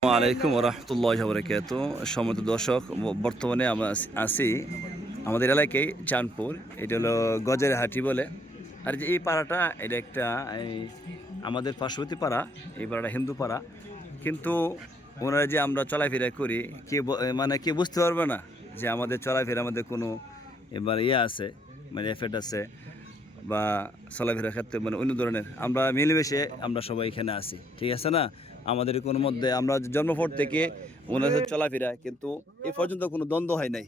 আসসালামু আলাইকুম ওরহমতুল্লাহি ওয়া বারাকাতুহু। সম্মানিত দর্শক, বর্তমানে আমরা আছি আমাদের এলাকায় চাঁদপুর। এটা হলো গজের হাটি বলে। আর যে এই পাড়াটা, এটা একটা এই আমাদের পার্শ্ববর্তী পাড়া। এই পাড়াটা হিন্দু পাড়া, কিন্তু ওনারা যে আমরা চলাফেরা করি, মানে কে বুঝতে পারবে না যে আমাদের চলাফেরার মধ্যে কোনো এবার আছে, মানে এফেক্ট আছে, বা চলাফেরার ক্ষেত্রে মানে অন্য ধরনের আমরা মিলেমিশে আমরা সবাই এখানে আছি, ঠিক আছে না? আমাদের কোনো মধ্যে আমরা জন্মপর থেকে ওনার সাথে চলাফেরা, কিন্তু এ পর্যন্ত কোনো দ্বন্দ্ব হয় নাই।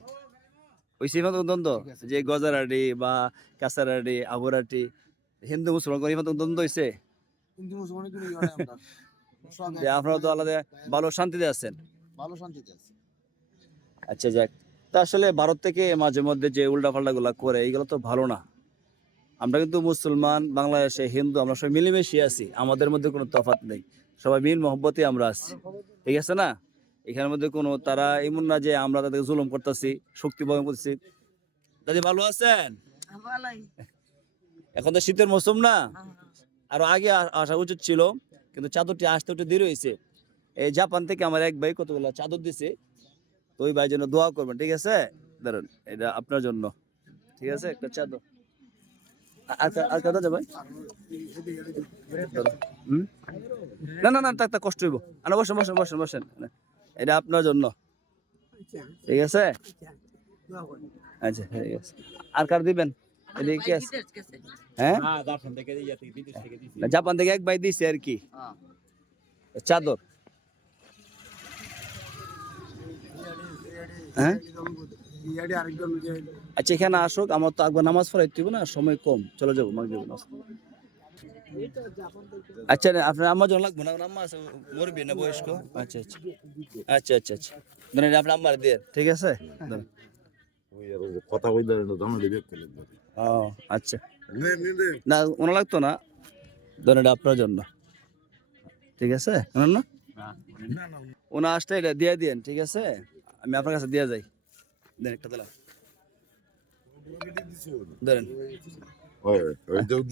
ওই সিফাত দ্বন্দ্ব যে গজারাটি বা কাছারাটি আবুরাটি হিন্দু মুসলমান কোনো ইফাত দ্বন্দ্ব হয়েছে? হিন্দু মুসলমান কোনো ইয়ে নাই আমরা। সব যে আপনারা তো আলাদা ভালো শান্তিতে আছেন। ভালো শান্তিতে আছি। আচ্ছা, যাক। তা আসলে ভারত থেকে মাঝে মধ্যে যে উল্টাপাল্টা গুলা করে, এইগুলো তো ভালো না। আমরা কিন্তু মুসলমান, বাংলাদেশে হিন্দু, আমরা সবাই মিলেমিশে আছি, আমাদের মধ্যে কোনো তফাৎ নেই, সবাই মিল মহব্বতে আমরা আছি, ঠিক আছে না? এখানের মধ্যে কোনো তারা এমন না যে আমরা তাদেরকে জুলুম করতেছি, শক্তি প্রয়োগ করতেছি। দাদি ভালো আছেন? এখন তো শীতের মৌসুম না, আরো আগে আসা উচিত ছিল, কিন্তু চাদরটি আসতে একটু দেরি হয়েছে। এই জাপান থেকে আমার এক ভাই কতগুলো চাদর দিছে, তো ওই ভাই জন্য দোয়া করবেন, ঠিক আছে? ধরুন, এটা আপনার জন্য, ঠিক আছে? একটা চাদর আর কথা ভাই। হুম? না না না, তা কষ্ট হইব। আনা বসেন বসেন বসেন বসেন, এটা আপনার জন্য, ঠিক আছে? আচ্ছা, ঠিক আছে। আর কার দিবেন? এদিকে কি আছে? হ্যাঁ, জাপান থেকে এক ভাই দিছে আর কি, চাদর। হ্যাঁ, আচ্ছা, এখানে আসুক, আমার তো একবার নামাজ পড়াইতে হবে না, সময় কম, চলে যাবো মাগরিবের নামাজ। আচ্ছা, আপনার আম্মা জন লাগবে না? আম্মা আছে, মরবি না বয়স্ক? আচ্ছা আচ্ছা আচ্ছা আচ্ছা আচ্ছা, ধরেন আপনার আম্মার দিয়ে, ঠিক আছে? কথা কই দাঁড়ানো তো আমার বিবেক করে। ও আচ্ছা, না ওনা লাগতো না, ধরেন এটা আপনার জন্য, ঠিক আছে? ওনার না, ওনা আসলে এটা দিয়ে দিন, ঠিক আছে? আমি আপনার কাছে দিয়ে যাই, দেন একটা দিলাম, ধরেন।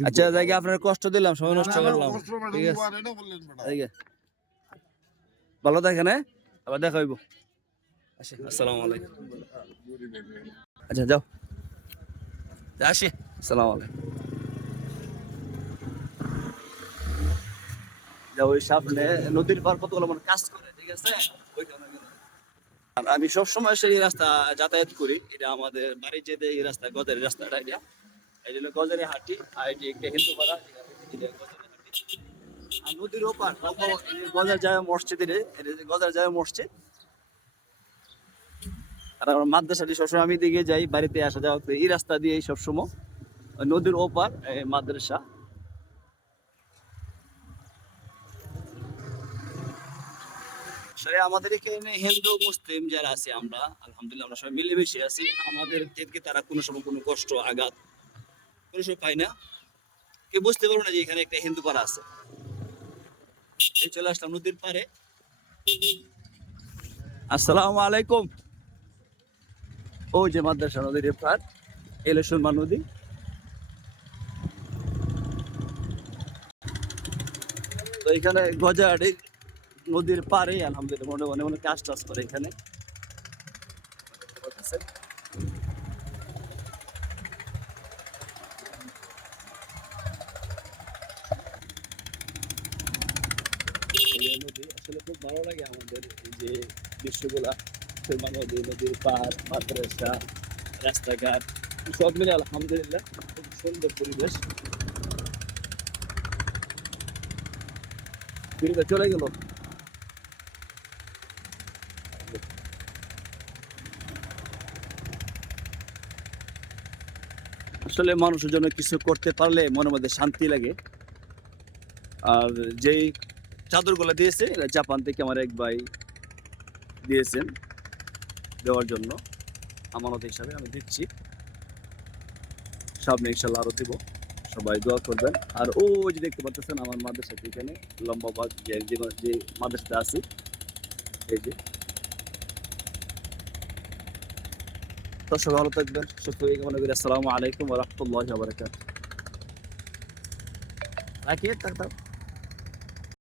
আচ্ছা, জায়গা আপনার কষ্ট দিলাম, সময় নষ্ট করলাম, ঠিক আছে? ভালো থাকেন, হ্যাঁ, আবার দেখা হইব। আচ্ছা, আসসালামু আলাইকুম। আচ্ছা, যাও, আসি, আসসালামু আলাইকুম। ওই সামনে নদীর পার কতগুলো মানে কাজ করে, ঠিক আছে? আর আমি সবসময় সেই রাস্তা যাতায়াত করি, এটা আমাদের বাড়ি যেতে এই রাস্তা, গজারি রাস্তাটা, এটা এই জন্য গজারি হাঁটি। আর এটি একটা হিন্দু পাড়া, আর নদীর ওপার গজার যায় মসজিদ, গজার যায় মসজিদ। আর আমার মাদ্রাসাটি সবসময় আমি দিকে যাই, বাড়িতে আসা যাওয়া এই রাস্তা দিয়ে সবসময়, নদীর ওপার মাদ্রাসা। আসলে আমাদের এখানে হিন্দু মুসলিম যারা আছে, আমরা আলহামদুলিল্লাহ আমরা সবাই মিলেমিশে আছি। আমাদের থেকে তারা কোনো সময় কোনো কষ্ট আঘাত কোনো সময় পাই না। কেউ বুঝতে পারবো না যে এখানে একটা হিন্দু পাড়া আছে। এই চলে আসলাম নদীর পাড়ে। আসসালামু আলাইকুম। ওই যে মাদ্রাসা, নদীর পাড়, এলো সুরমা নদী। তো এখানে গজাহাটি নদীর পাড়ে আলহামদুলিল্লাহ মনে মনে মনে কাজ টাজ করে এখানে। নদী আসলে খুব ভালো লাগে আমাদের, এই যে দৃশ্যগুলা, সুরমা নদী, নদীর পাড়, মাদ্রাসা, রাস্তাঘাট সব মিলে আলহামদুলিল্লাহ খুব সুন্দর পরিবেশ। চলে গেল। আসলে মানুষের জন্য কিছু করতে পারলে মনের মধ্যে শান্তি লাগে। আর যেই চাদরগুলো দিয়েছে, এরা জাপান থেকে আমার এক ভাই দিয়েছেন, দেওয়ার জন্য আমানত হিসাবে আমি দিচ্ছি। সামনে ইনশাল্লাহ আরো দিব, সবাই দোয়া করবেন। আর ওই যে দেখতে পাচ্ছেন আমার মাদ্রাসা, এখানে লম্বা বাগ যে মাদ্রাসাটা আছে, এই যে। তো সবাই ভালো থাকবেন, সুস্থ হয়ে কামনা করি। আসসালামু আলাইকুম ওয়া রাহমাতুল্লাহি ওয়া বারাকাতুহু। রাখি, থাক থাক।